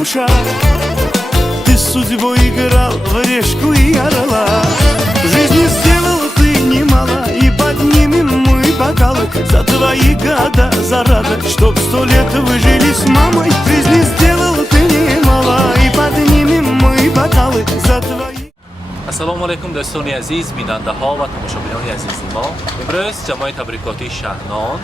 душа. Ты судьбой играл в решку и орла. В жизни сделал ты немало, и поднимем мы бокалы за твои года, за радость, чтоб 100 лет вы жили с мамой. В жизни сделал ты немало, и поднимем мы бокалы за твои. السلام علیکم دوستان عزیز، بیننده ها و تماشاگران عزیز ما. امروز جمع تبریکاتی شهرنان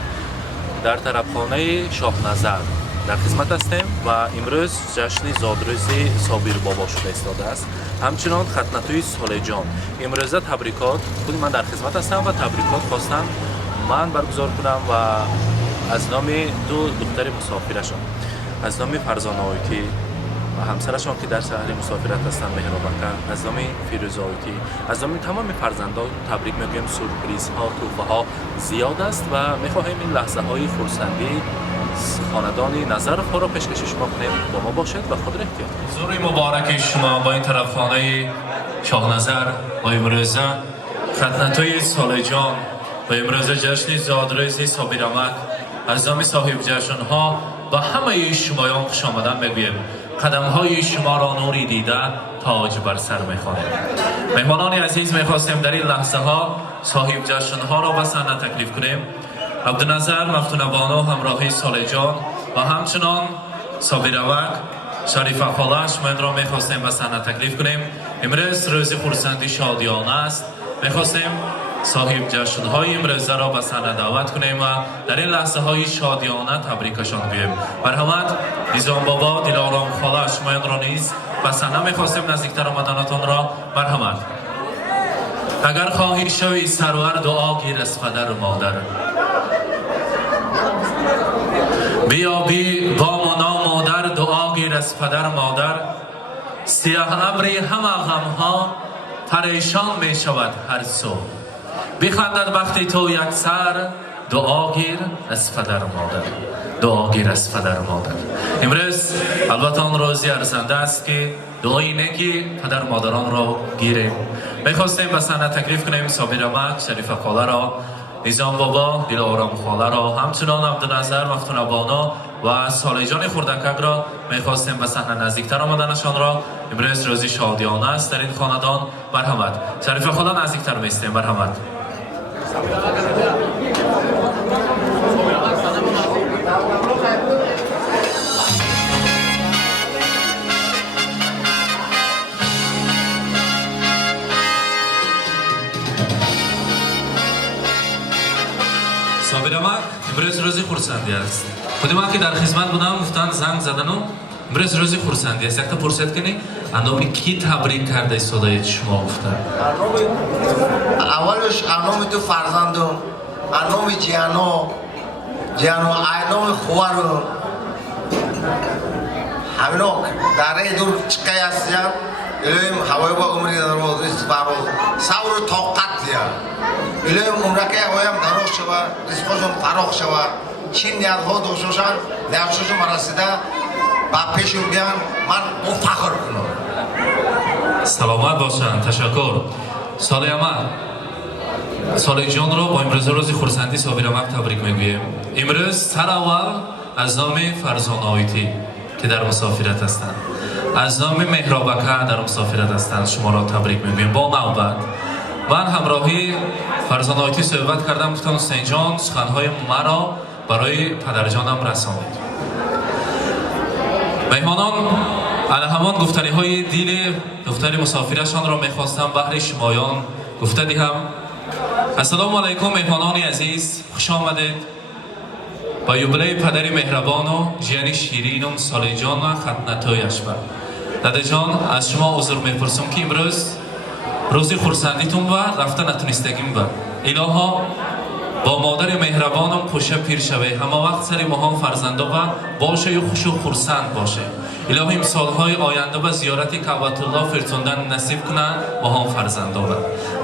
در طرفخانه شاه نظر در خدمت هستیم و امروز جشن زادروزی صابر بابا شده ایستاده است. همچنان ختنه‌توی سالجان. امروز تبریکات خود من در خدمت هستم و تبریکات خواستم من برگزار کنم و از نام دو دختر مسافرشان، از نام فرزانه آیتی و همسرشان که در شهر مسافرت هستند مهرابکر، از نام فیروزه آیتی، از نام تمام فرزندان تبریک میگویم. سورپرایزها، تحفه‌ها زیاد است و میخواهیم این لحظه های خرسندی خاندانی نظر خود را پیشکش شما کنیم. با ما باشید و خود را احتیاط کنید. ظهر مبارک شما با این طرفخانه شاه نظر و امروز ختنه‌توی سالجان و امروز جشن زادروزی صابرامک، از نام صاحب جشن‌ها و همه شمایان خوش آمدن میگویم. قدم‌های شما را نوری دیده تاج بر سر می‌خوانیم. مهمانان عزیز، می‌خواستیم در این لحظه‌ها صاحب جشن‌ها را به صحنه تکلیف کنیم. عبدالنظر مفتون‌بانو همراهی سالجان و همچنان صابرامک شریفه خالش من را می‌خواستیم به صحنه تکلیف کنیم. امروز روز خرسندی شادیانه است. می‌خواستیم صاحب جشن‌های امروز را به صحنه دعوت کنیم و در این لحظه‌های شادیانه تبریکشان گوییم. مرحمت نظام بابا، دلارام خاله شما را نیز به صحنه می‌خواستیم نزدیکتر آمدنتان را. مرحمت. اگر خواهی شوی سرور، دعا گیر از پدر و مادر. بیا بی با منا مادر، دعا گیر از پدر مادر. سیاه ابری همه غم‌ها پریشان می شود هر سو. بخندد وقتی تو یک سر، دعا گیر از پدر مادر. دعا گیر از پدر مادر. امروز البته آن روزی ارزنده است که دعای نیکی پدر مادران را گیریم. میخواستیم به صحنه تکلیف کنیم صابرامک شریفه خاله را، نظام بابا، دلارام خاله را، همچنان عبدالنظر مفتون‌بانو و سالجان خردکک را میخواستیم به صحنه نزدیکتر آمدنشان را. امروز روزی شادیانه است در این خاندان. مرحمت. شریفه خاله نزدیکتر میستیم. مرحمت. صابرامک امروز روزی خرسندی است. خود من که در خدمت بودم گفتن زنگ زدن و امروز روزی خرسندی است. یک تا پرسید کنی انامی کی تبریک کرده ایستاده شما گفتن؟ اولش انامی تو فرزندم، انامی جیانو انامی خوارم همینو داره دور چکای است یا الهیم هوای با عمری در موضوعیست بارو ساور طاقت یا الهیم عمره که هوایم دروغ شوا رزقشون فراخ شوا چین نیازها دوشوشن نیازشون مرسیده با پیشون بیان من مفتخر کنم. سلامت باشن. تشکر. سالجان را با امروز روز خرسندی صابرامک تبریک میگویم. امروز سر اول از نام فرزانه آیتی که در مسافرت هستند، از نام مهرابکر در مسافرت هستند شما را تبریک میگویم. با نوبت من همراهی فرزانه آیتی صحبت کردم، گفتم حسین جان سخنهای مرا برای پدرجانم رسانید. مهمانان همان گفتنی های دیل دختر مسافرشان را میخواستم بهر شمایان گفته دهم. السلام علیکم مهمانان عزیز، خوش آمدید با یوبیله پدر مهربان و جیان شیرینم سالجان و ختنه‌تویش بر. داده جان از شما عذر میپرسم که امروز روزی خرسندیتون و رفته نتونستگیم بر. الها با مادر مهربانم خوشه پیر شوه، همه وقت سری ماها فرزنده و باشه و خوش و خرسند باشه. الهی سالهای آینده و زیارت کعبت الله فرتوندن نصیب کنه ماها فرزنده و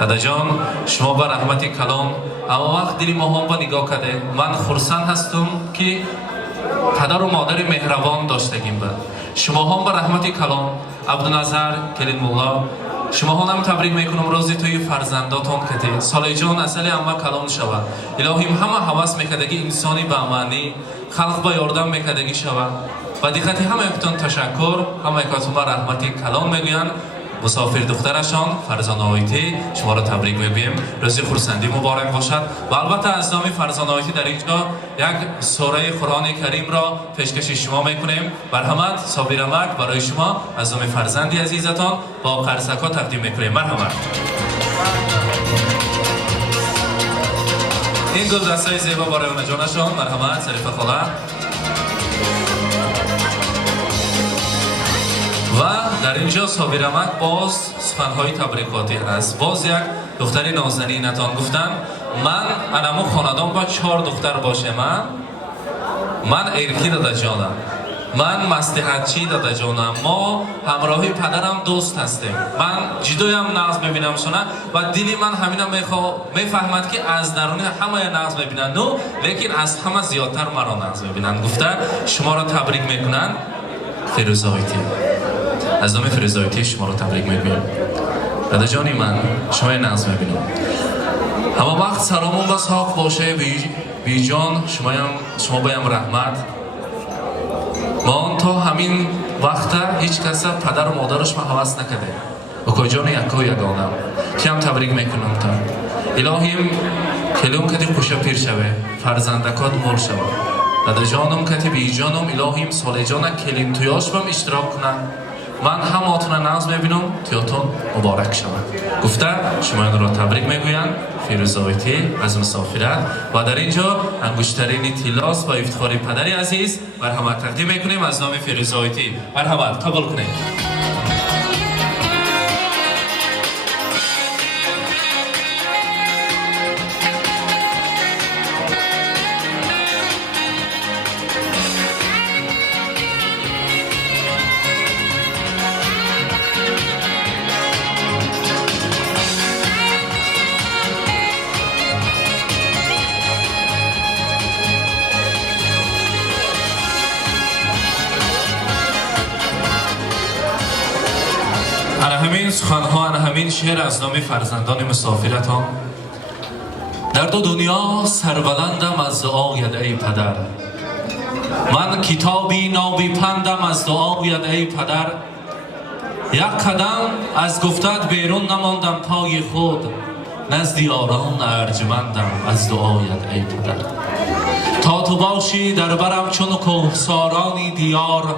داده جان شما با رحمت کلام اما وقت دلی ماها با نگاه کده. من خرسند هستم که پدر و مادر مهربان داشتگیم بر. شما هم با رحمت کلام عبدالنظر کلیم الله شما هم تبریک میکنم روزی توی فرزنداتون که سالجان اصلی اما کلام شود. الهیم همه حواس میکدگی انسانی به امانی خلق با یاردم میکدگی شود. و دقت همه‌تون تشکر. همه کاتوما رحمتی کلام میگویند. مسافر دخترشان فرزان آیتی شما را تبریک میگوییم. روزی خورسندی مبارک باشد. و البته از نام فرزان آیتی در اینجا یک سوره قرآن کریم را پیشکش شما میکنیم. مرحمت صابرمک برای شما از نام فرزندی عزیزتان با قرصک‌ها تقدیم میکنیم. مرحمت. این گلدسته زیبا برای اون جانشان. مرحمت شریفه خاله. و در اینجا صابرمک باز سخنهای تبریکاتی است. باز یک دختری نازنینتان گفتن من انمو خاندان با 4 دختر باشه من ارکی داده جانم، من مصلحتچی داده جانم، ما همراهی پدرم دوست هستیم، من جدویم نغز ببینم شونه و دلی من همینا میفهمد که از درونی همه نغز ببینن نو لیکن از همه زیادتر مرا نغز ببینن. گفته شما را تبریک میکنن فیروزایتی. از نام فیروزایتی شما رو تبریک میگویم. دادا جانی من شما نغز میبینم. همه وقت سلامون بس حق باشه بی جان شما بایم رحمت. ما تا همین وقت هیچ کس پدر و مادرش ما حوض نکده. و جان یکو یگانم که هم تبریک میکنم تا الهیم کلون کتی خوشه پیر شوه فرزندکات مول شوه. دادا جانم کتی بی جانم الهیم سال جانم کلیم تویاش بم اشتراک کنم. من هم آتون نغز میبینم تیاتون مبارک شود. گفته شما این را تبریک میگویند فیروزایتی از مسافرت و در اینجا انگشترین تیلاس و افتخاری پدری عزیز مرحمت تقدیم میکنیم از نام فیروزایتی. مرحمت قبول کنید. همین سخنها همین شعر از نام فرزندان مسافرتان. در دو دنیا سربلندم از دعایت ای پدر، من کتابی نابی پندم از دعایت ای پدر. یک قدم از گفتت بیرون نماندم پای خود، نزد یاران ارجمندم از دعایت ای پدر. تا تو باشی در برم چون کوهسارانی دیار،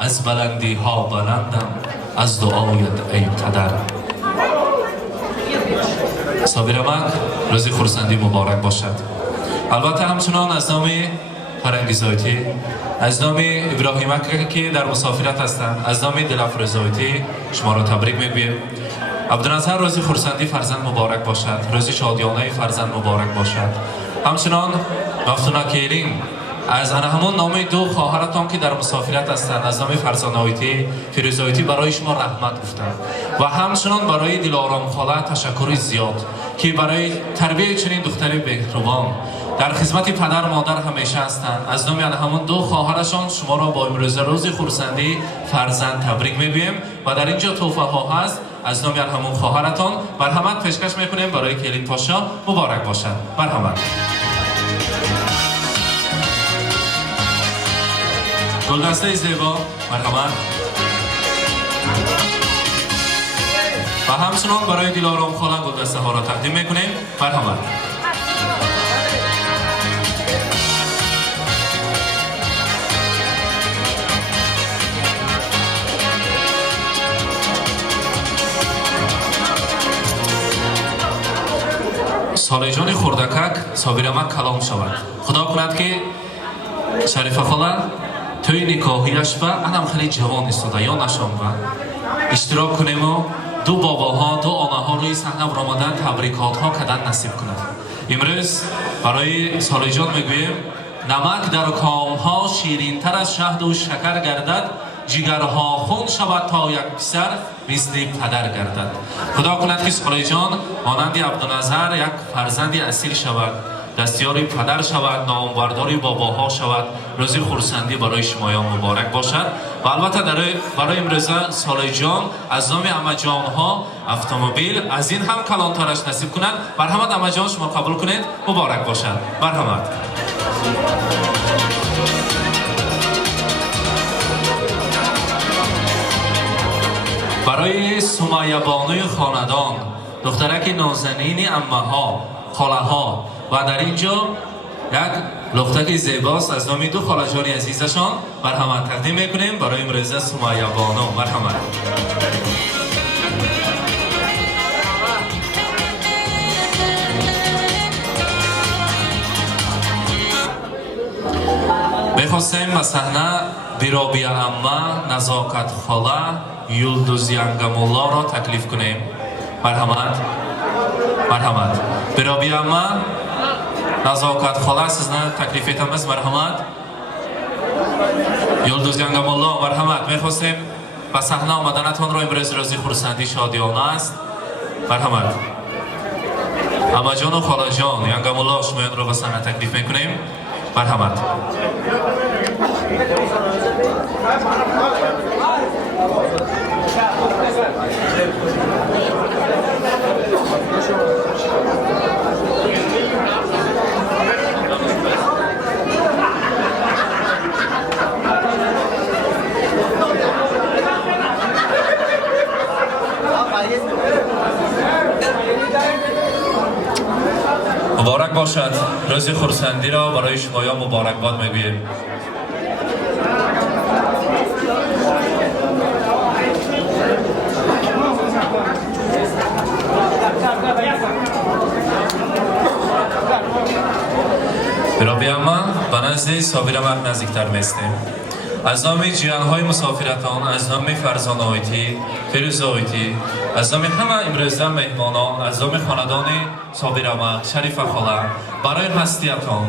از بلندی ها بلندم از دعایت ای پدر. صابرمک روزی خورسندی مبارک باشد. البته همچنان از نام فرنگیزایتی، از نام ابراهیمک که در مسافرت هستند، از نام دلافروزایتی شما را تبریک میگویم. عبدالناصر روزی خورسندی فرزند مبارک باشد. روزی شادیانه فرزند مبارک باشد. همچنان مفتونه کیرین از همون نام دو خواهرتان که در مسافرت هستند از نام فرزانایتی فیروزایتی برای شما رحمت گفتند و همچنان برای دلارام خاله تشکر زیاد که برای تربیت چنین دختری بهروان در خدمت پدر مادر همیشه هستند. از نام همون دو خواهرشان شما را با امروز روز خورسندی فرزند تبریک میگویم و در اینجا تحفه ها هست از نام همون خواهرتان. مرحمت پیشکش میکنیم برای کلیم پاشا مبارک باشد. مرحمت. گلدسته زیبا مرحمت. و همچنان برای دلارام خاله گلدسته ها را تقدیم میکنیم. مرحمت. سالیجان خوردکک صابرمک کلام شود. خدا کند که شریفه خاله توی نکاهیش و انم خیلی جوان ایستاده یا نشان و اشتراک کنیم و دو باباها دو آنها روی صحنه برآمدن تبریکات ها کردن نصیب کند. امروز برای سالیجان میگوییم نمک در کام ها شیرین تر از شهد و شکر گردد، جگرها خون شود تا یک پسر مثل پدر گردد. خدا کند که سالیجان مانند عبدالنظر یک فرزندی اصیل شود، دستیاری پدر شود، نامبرداری باباها شود. روزی خورسندی برای شمایان مبارک باشد و البته برای امروز سالیجان از نام عمه جان ها اتومبیل از این هم کلانترش نصیب کنند. مرحمت عمه جان شما قبول کنید مبارک باشد. مرحمت. برای سمیه بانوی خاندان، دخترک نازنین عمه‌ها، خاله‌ها و در اینجا یک لختک زیباست از نام دو خاله جان عزیزشان مرحمت تقدیم میکنیم برای امروزه سمیه بانو. مرحمت. میخواستیم به صحنه بیرابی عمه، نزاکت خاله، یلدوز ینگم‌الله را تکلیف کنیم. مرحمت. مرحمت. بیرابی عمه، نزاکت خاله سیزنه تکلیفیتم است. مرحمت. یلدوز ینگم‌الله مرحمت. میخواستیم به صحنه آمدنتان را امروز روزی خرسندی شادیانه است. مرحمت. عمه جان و خاله جان ینگم‌الله شما را به صحنه تکلیف میکنیم. مرحمت. مبارک باشد. روز خرسندی را برای شما مبارکباد میگوییم. برابی اما به نزد صابر مرد نزدیکتر میستیم. از نام جیانهای مسافرتان، از نام فرزان آیتی، فیروز آیتی، از نام همه امروزه مهمانان، از نام خاندان صابر اما، شریف خاله، برای هستیتان،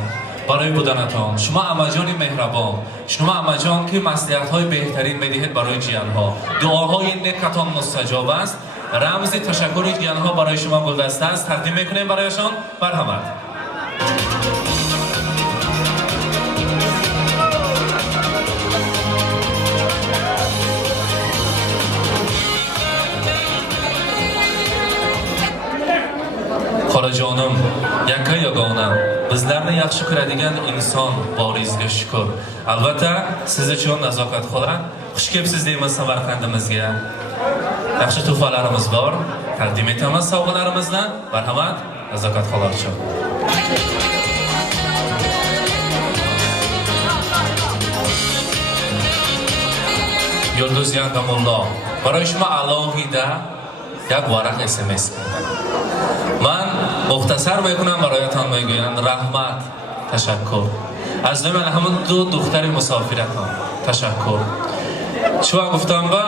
برای بودنتان، شما عمه جان مهربان، شما عمه جان که مصلحت‌های بهترین می‌دهید برای جیانها، دعاهای نیکتان مستجاب است. رمز تشکر جیانها برای شما گلدسته است. تقدیم می‌کنیم برایشان. مرحمت. Xolajonim, yakka yagona, bizlarni yaxshi ko'radigan inson boringizga shukr. Albatta, siz uchun nazokat xola, xush kelibsiz deymiz Samarqandimizga. Yaxshi tuhfalarimiz bor, taqdim etamiz sovg'alarimizni. Marhamat, nazokat xola uchun. Yulduz Yangamullo, برای شما alohida یک ورق SMS. من مختصر میکنم برایتان میگویم رحمت، تشکر. از نام همون دو دختر مسافرتان تشکر. چون گفتم با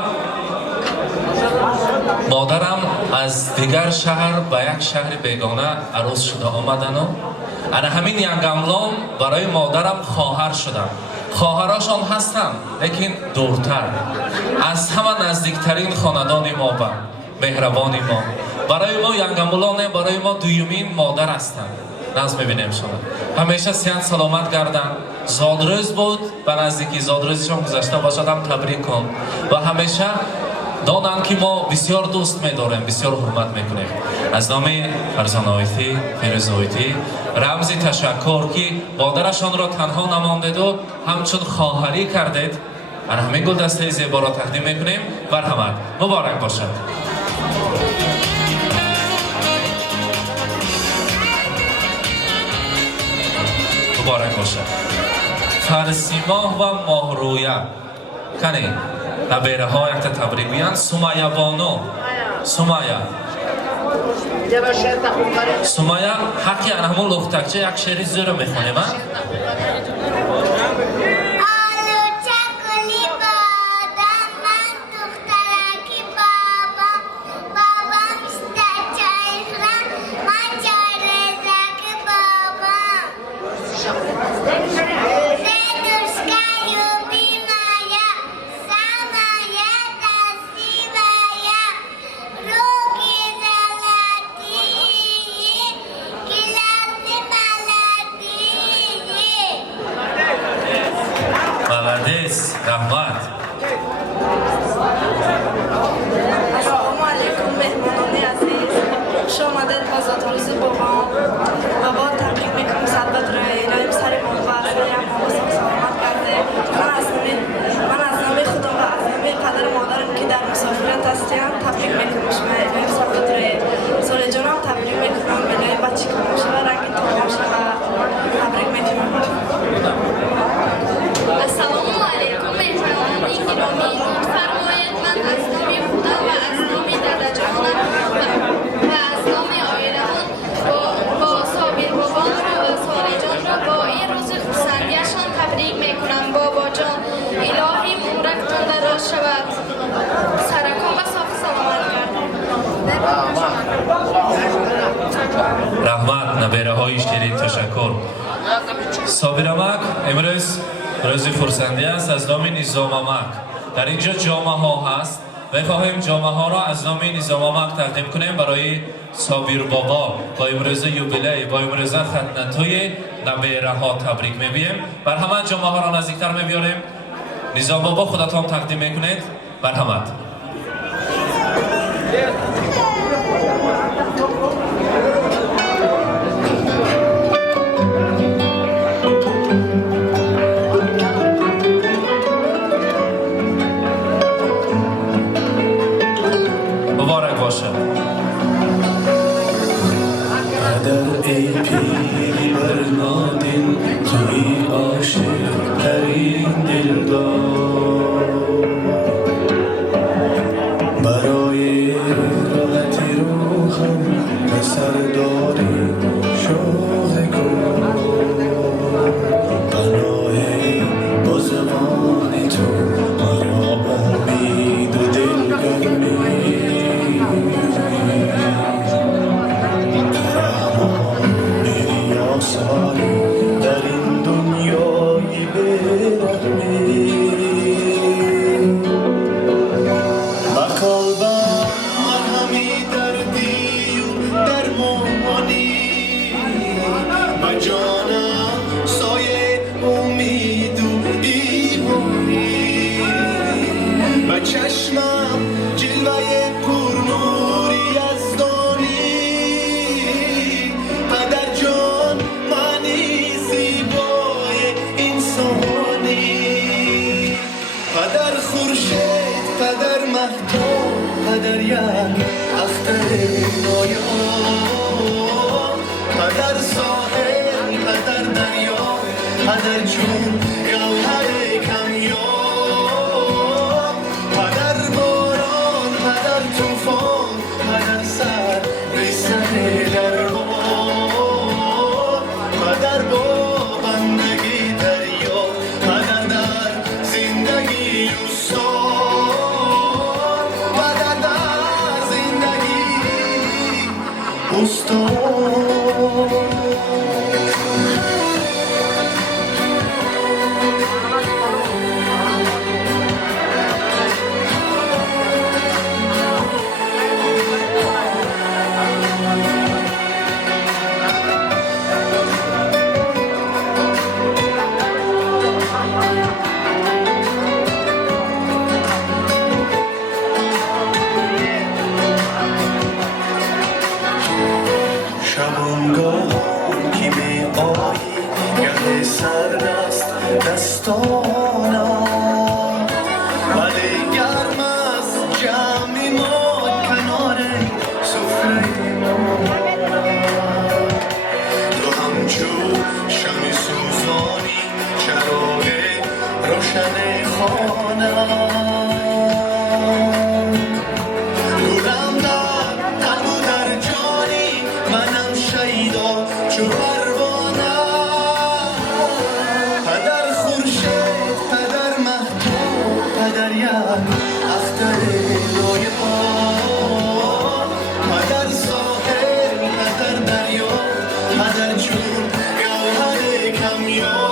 مادرم از دیگر شهر به یک شهر بیگانه عروس شده آمدن و انا همین ینگملام برای مادرم خواهر شدم. خواهراشان هستم لیکن دورتر، از همه نزدیکترین خاندان ما با مهربانی ما. برای ما ینگمولانه، برای ما دویمین مادر هستند. ناز میبینیم شما همیشه صحت سلامت گردن. زادروز بود، به نزدیکی زادروزشان گذشته باشد هم تبریک کن و همیشه دانند که ما بسیار دوست میداریم، بسیار حرمت میکنیم. از نام فرزان آیتی، فیروز آیتی رمز تشکر که مادرشان را تنها نماندید و همچون خواهری کردید، من همین گلدسته زیبا را تقدیم میکنیم. مرحمت. مبارک باشد. مبارک باشد. فرسیماه و ماهرویه کنی نبیره ها یک تبریک بیان. سمیه بانو، سمیه سمیه حقی همون لختکچه یک شعری زیر میخونیم. رحمت. السلام علیکم مهمانان عزیز، خوش آمدید با زادروز بابام. بابا تبریک میکنم صدبت رایم سر موفق رایم حواسم سلامت کرده. من از نام خودم و از نام پدر و مادرم که در مسافرت هستیم رحمت نبیره های شیرین تشکر. صابرمک امروز روز خورسندی است از نام نظاممک. در اینجا جامعه ها هست و خواهیم جامعه ها را از نام نظاممک تقدیم کنیم برای صابر بابا با امروز یوبیله، با امروز ختنتوی نبیره ها تبریک میبیم. بر همه جامعه ها را نزدیکتر میبیاریم. نظام بابا خودتان تقدیم میکنید بر همه. مبارک باشه. قدر ای پیری برنادین توی عاشق ترین دلدار برای راحتی روحم بسر داری شوق کن پناه با زبان تو مرا امید و دلگرمی سالی در این دنیای بی‌رحمی با قلبم مرهمی دردی و درمانی با جانم سایه امید و ایمانی با چشمم جلوه پرنوری یزدانی پدر جان معنی زیبای انسانی پدر خورشید پدر مهتاب پدر یک اختر نایاب پدر ساحل پدر دریا پدر جون گوهر کمیاب پدر باران پدر طوفان پدر سر ریسن درها پدر با بندگی دریا پدر در زندگی استاد پدر در زندگی استاد شبانگاه که می آیی گه سردست دستانم ولی گرم است جمع ما کنار سفره ما تو همچون شمع سوزانی چراغ روشن خانم دورم در قلب و در جانی منم شیدا چو پروانه پدر خورشید پدر مهتاب پدر یک اختر نایاب پدر ساحل پدر دریا پدر جون گوهر کمیاب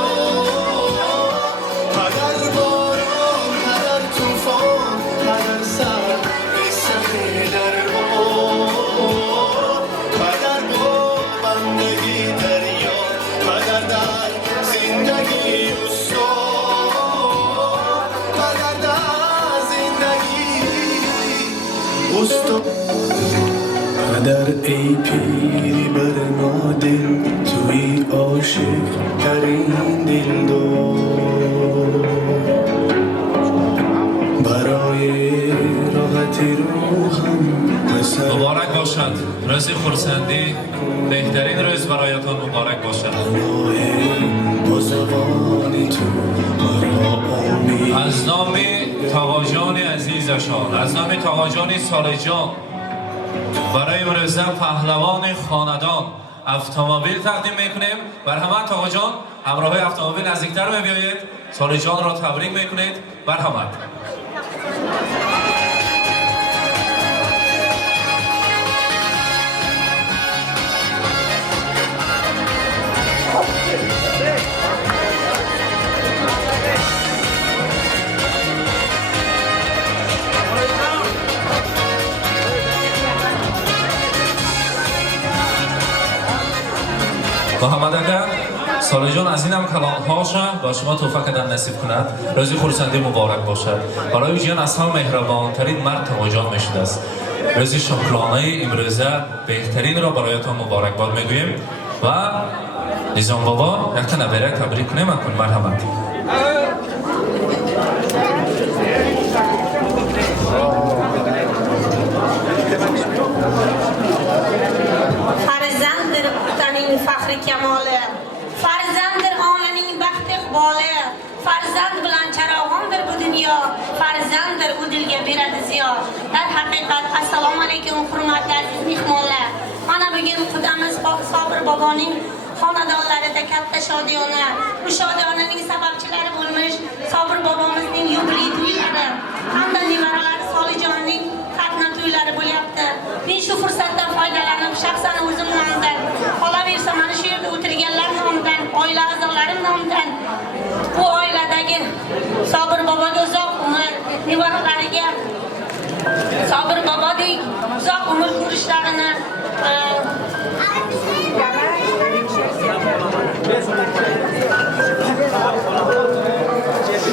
پدر باران پدر طوفان پدر سر ریسن درها پدر با بندگی دریا پدر در زندگی استاد پدر در زندگی استاد پدر ای پیری برنادل توی عاشق ترین دلدار برای راحتی روحم بسر مبارک باشد. روز خورسندی بهترین روز برایتان مبارک باشد. با زبان تو مرا امید از نام تاقاجان عزیزشان، از نام تاقاجان سالجان برای امروز پهلوان خاندان اتومبیل تقدیم میکنیم. بر همه تاقاجان همراه اتومبیل نزدیکتر میبیایید، سالجان را تبریک میکنید. بر همه محمد اکا سالی جان از اینم کلام‌هاشه با شما توفیق کردن نصیب کند. روزی خورسندی مبارک باشد. برای جان از همه مهربان‌ترین مرد تواجد میشده است. روزی شکرانه امروزه بهترین را برایتان مبارک باد میگوییم و نظام بابا یک نبره تبریک کنیم کن مرحمت. فرزند در وطنین فخر کماله، فرزند در آنین بخت اقباله، فرزند بلند چراغان در bu dünya، فرزند در bu dilge beradi ziyo. در حقیقت assalomu alaykum hurmatli aziz mehmonlar. Mana bugun qudamiz Sobir boboning xonadonlarida katta shodiyona, bu shodiyonaning sababchilari bo'lmish Sobir bobomizning yubiley to'ylari hamda nevaralari Solijonning xatna to'ylari bo'lyapti. Men shu fursatdan foydalanib shaxsan o'zim nomidan, qolaversa mana shu yerda o'tirganlar nomidan, oila a'zolarim nomidan bu oiladagi Sobir boboga uzoq umr, nevaralariga Sobir bobodek uzoq umr ko'rishlarini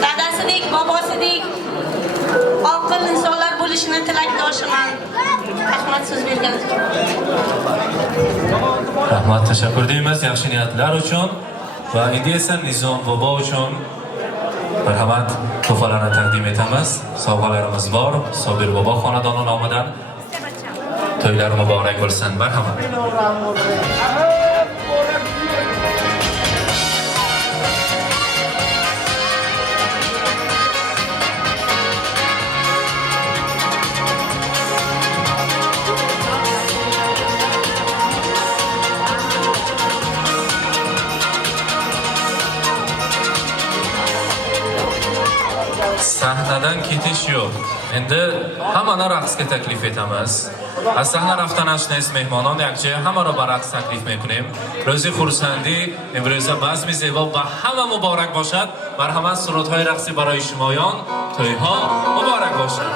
dadasidek, bobosidek oqil insonlar bo'lishini tilakdoshiman. Rahmat so'z berganingiz uchun. Rahmat, tashakkur deymiz yaxshi niyatlar uchun va endi esa Nizom bobo uchun marhamat tuhfalarni taqdim etamiz. Sovg'alarimiz bor. Sobir bobo xonadoni nomidan to'ylar muborak bo'lsin. Marhamat. Sahnadan ketish yo'q. Endi hammani raqsga taklif etamiz. Az sahna raftan ashnes mehmonon yakcha hamma ro baraqs taklif mekunیم. Ro'zi xursandi imroza bazmi zebo va hamma muborak boshat. Marhamat suruthay raqsi baroy shumoyon to'yha muborak boshat.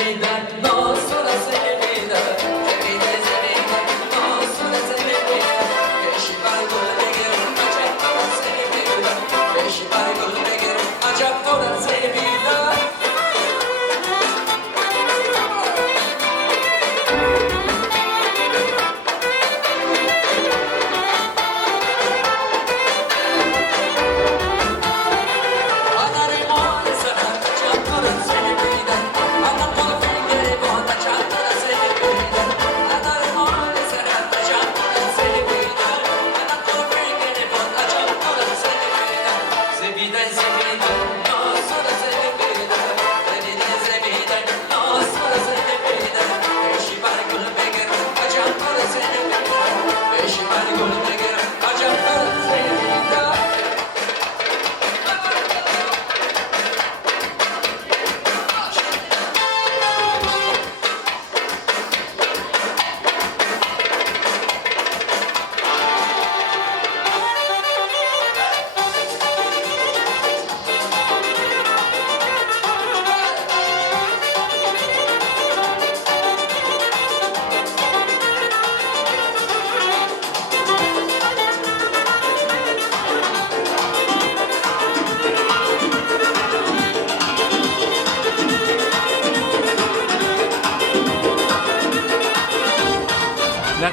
یک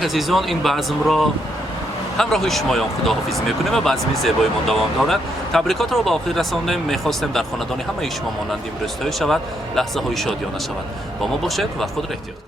عزیزان این بزم را همراه شمایان خداحافظی میکنیم و بزمی زیبایمان دوام دارد. تبریکات را به آخر رساندیم. میخواستیم در خاندان همه شما مانند امروز شود، لحظه های شادیانه شود. با ما باشید و خود را احتیاط کنید.